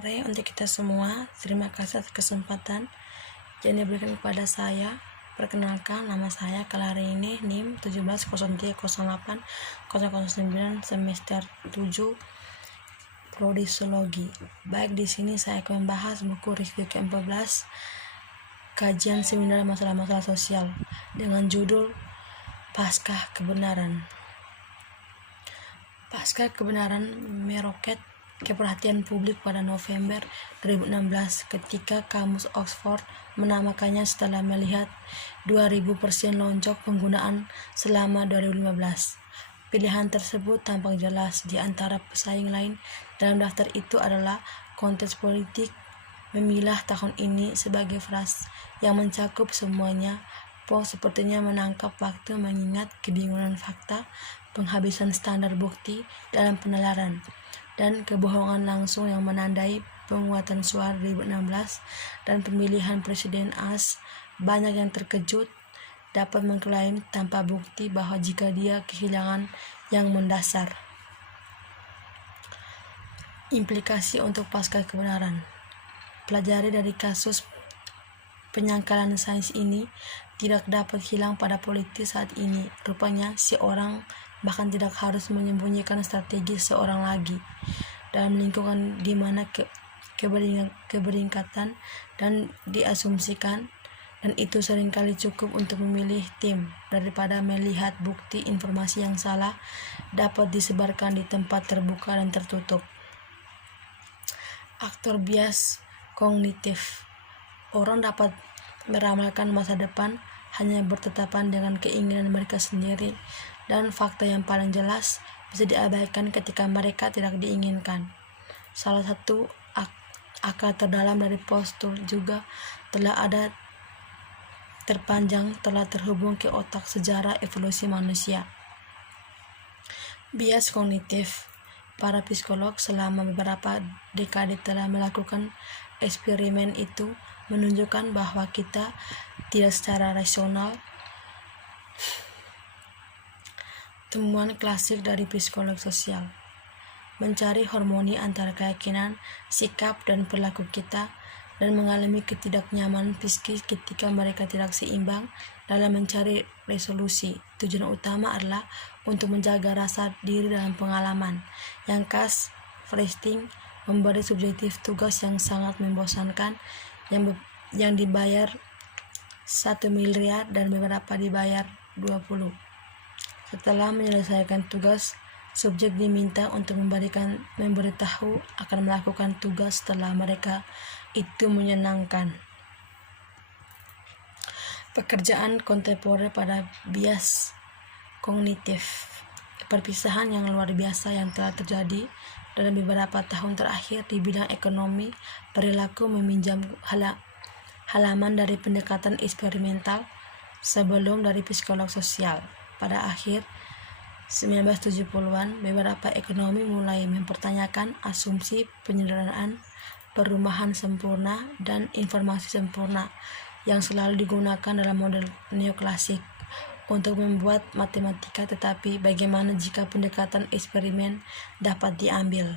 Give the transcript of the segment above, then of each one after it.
sore untuk kita semua. Terima kasih atas kesempatan yang diberikan kepada saya. Perkenalkan, nama saya Kalarini, NIM 1703080009 semester 7 Prodi Zoologi. Baik, di sini saya akan membahas buku review ke-14 kajian seminar masalah-masalah sosial dengan judul Pasca Kebenaran. Pasca Kebenaran meroket keperhatian publik pada November 2016 ketika Kamus Oxford menamakannya setelah melihat 2000% lonjak penggunaan selama 2015. Pilihan tersebut tampak jelas di antara pesaing lain dalam daftar itu adalah konteks politik memilah tahun ini sebagai frase yang mencakup semuanya. Post sepertinya menangkap waktu mengingat kebingungan fakta, penghabisan standar bukti dalam penalaran, dan kebohongan langsung yang menandai penguatan suara 2016 dan pemilihan Presiden AS. Banyak yang terkejut dapat mengklaim tanpa bukti bahwa jika dia kehilangan yang mendasar. Implikasi untuk pasca kebenaran. Pelajari dari kasus penyangkalan sains ini tidak dapat hilang pada politik saat ini. Rupanya si orang bahkan tidak harus menyembunyikan strategi seorang lagi dalam lingkungan di mana keberingkatan dan diasumsikan, dan itu seringkali cukup untuk memilih tim daripada melihat bukti informasi yang salah dapat disebarkan di tempat terbuka dan tertutup. Aktor bias kognitif. Orang dapat meramalkan masa depan hanya bertetapan dengan keinginan mereka sendiri, dan fakta yang paling jelas bisa diabaikan ketika mereka tidak diinginkan. Salah satu akar terdalam dari postur juga telah ada terpanjang telah terhubung ke otak sejarah evolusi manusia. Bias kognitif. Para psikolog selama beberapa dekade telah melakukan eksperimen itu menunjukkan bahwa kita tidak secara rasional. Temuan klasik dari psikolog sosial mencari harmoni antara keyakinan, sikap, dan perilaku kita, dan mengalami ketidaknyamanan psikis ketika mereka tidak seimbang dalam mencari resolusi. Tujuan utama adalah untuk menjaga rasa diri dalam pengalaman yang khas. Fresting memberi subjektif tugas yang sangat membosankan yang dibayar 1 miliar dan beberapa dibayar 20. Setelah menyelesaikan tugas, subjek diminta untuk memberitahu akan melakukan tugas setelah mereka itu menyenangkan. Pekerjaan kontemporer pada bias kognitif. Perpisahan yang luar biasa yang telah terjadi dalam beberapa tahun terakhir di bidang ekonomi perilaku meminjam halaman dari pendekatan eksperimental sebelum dari psikolog sosial. Pada akhir 1970-an, beberapa ekonomi mulai mempertanyakan asumsi penyederhanaan, perumahan sempurna, dan informasi sempurna yang selalu digunakan dalam model neoklasik untuk membuat matematika, tetapi bagaimana jika pendekatan eksperimen dapat diambil?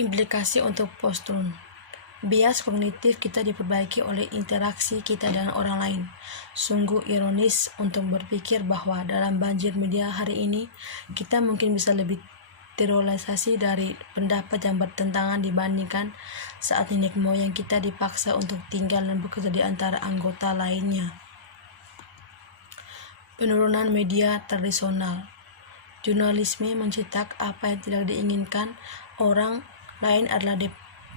Implikasi untuk post-truth. Bias kognitif kita diperbaiki oleh interaksi kita dengan orang lain. Sungguh ironis untuk berpikir bahwa dalam banjir media hari ini, kita mungkin bisa lebih terrealisasi dari pendapat yang bertentangan dibandingkan saat nenek moyang kita dipaksa untuk tinggal dan bekerja di antara anggota lainnya. Penurunan media tradisional. Jurnalisme mencetak apa yang tidak diinginkan orang lain adalah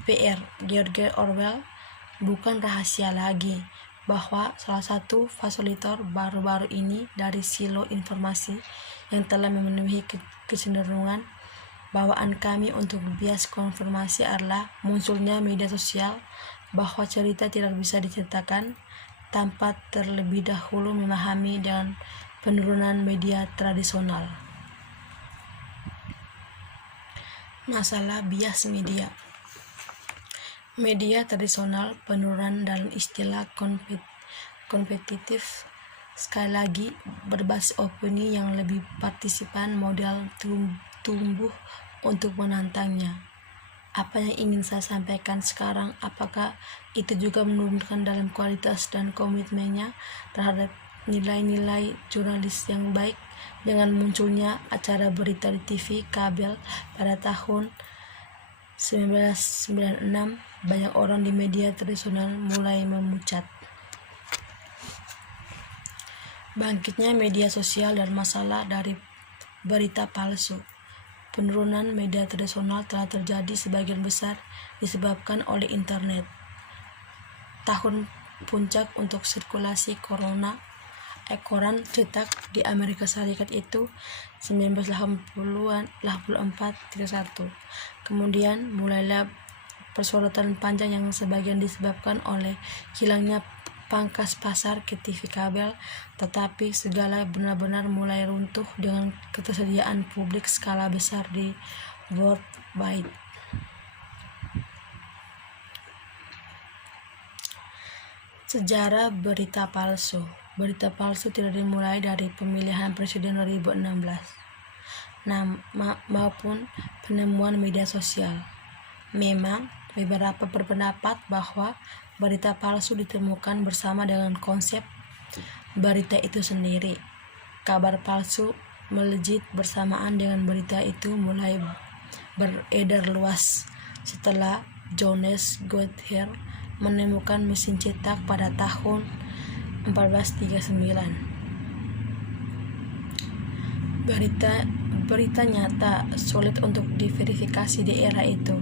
PR George Orwell. Bukan rahasia lagi bahwa salah satu fasilitator baru-baru ini dari silo informasi yang telah memenuhi kecenderungan bawaan kami untuk bias konfirmasi adalah munculnya media sosial, bahwa cerita tidak bisa diceritakan tanpa terlebih dahulu memahami dengan penurunan media tradisional. Masalah bias media. Media tradisional, penurunan dalam istilah kompetitif, sekali lagi berbasis opini yang lebih partisipan, modal tumbuh untuk menantangnya. Apa yang ingin saya sampaikan sekarang, apakah itu juga menurunkan dalam kualitas dan komitmennya terhadap nilai-nilai jurnalis yang baik? Dengan munculnya acara berita di TV kabel pada tahun 1996, banyak orang di media tradisional mulai memucat. Bangkitnya media sosial dan masalah dari berita palsu. Penurunan media tradisional telah terjadi sebagian besar disebabkan oleh internet. Tahun puncak untuk sirkulasi koran cetak di Amerika Serikat itu 1984-1. Kemudian mulailah persorotan panjang yang sebagian disebabkan oleh hilangnya pangkas pasar ke TV kabel, tetapi segala benar-benar mulai runtuh dengan ketersediaan publik skala besar di worldwide. Sejarah berita palsu. Berita palsu tidak dimulai dari pemilihan presiden 2016 maupun penemuan media sosial. Memang beberapa berpendapat bahwa berita palsu ditemukan bersama dengan konsep berita itu sendiri. Kabar palsu melejit bersamaan dengan berita itu mulai beredar luas setelah Johannes Gutenberg menemukan mesin cetak pada tahun 1439. Berita nyata sulit untuk diverifikasi di era itu.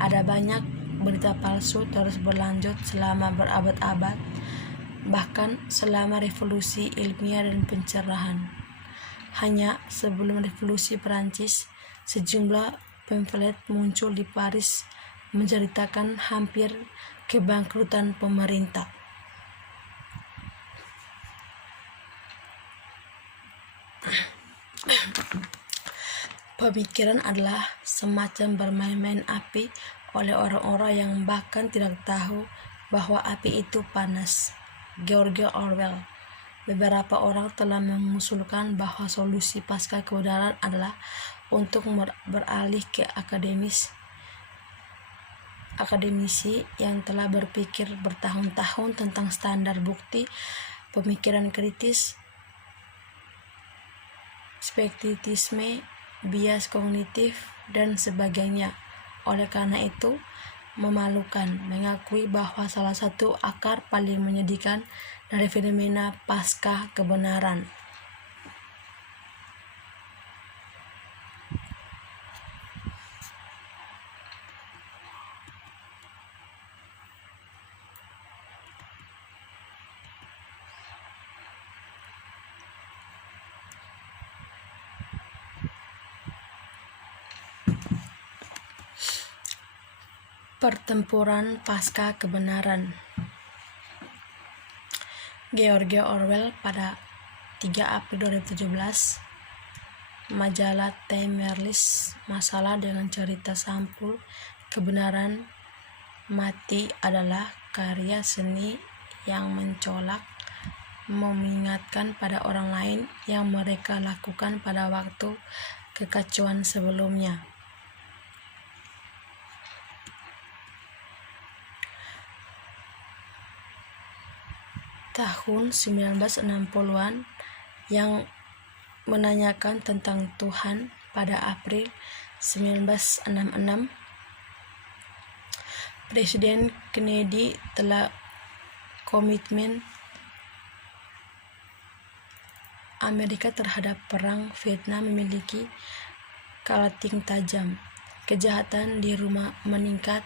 Ada banyak berita palsu terus berlanjut selama berabad-abad, bahkan selama revolusi ilmiah dan pencerahan. Hanya sebelum revolusi Perancis, sejumlah pamflet muncul di Paris menceritakan hampir kebangkrutan pemerintah. Pemikiran adalah semacam bermain-main api oleh orang-orang yang bahkan tidak tahu bahwa api itu panas. George Orwell. Beberapa orang telah mengusulkan bahwa solusi pasca kebenaran adalah untuk beralih ke akademisi yang telah berpikir bertahun-tahun tentang standar bukti, pemikiran kritis, skeptisisme, bias kognitif, dan sebagainya. Oleh karena itu, memalukan mengakui bahwa salah satu akar paling menyedihkan dari fenomena pasca kebenaran pertempuran pasca kebenaran. George Orwell pada 3 April 2017, majalah Time merilis masalah dengan cerita sampul kebenaran mati adalah karya seni yang mencolok, mengingatkan pada orang lain yang mereka lakukan pada waktu kekacauan sebelumnya. Tahun 1960-an yang menanyakan tentang Tuhan pada April 1966, Presiden Kennedy telah komitmen Amerika terhadap perang Vietnam memiliki kalating tajam. Kejahatan di rumah meningkat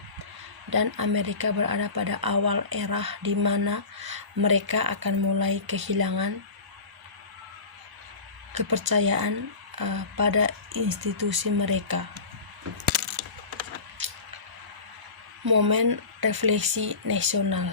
dan Amerika berada pada awal era di mana mereka akan mulai kehilangan kepercayaan pada institusi mereka. Momen refleksi nasional.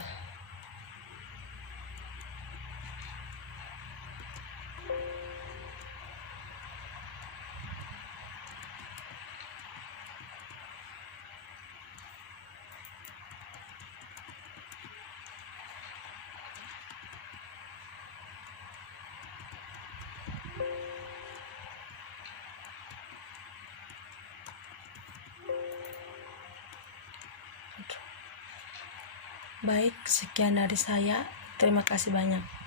Baik, sekian dari saya. Terima kasih banyak.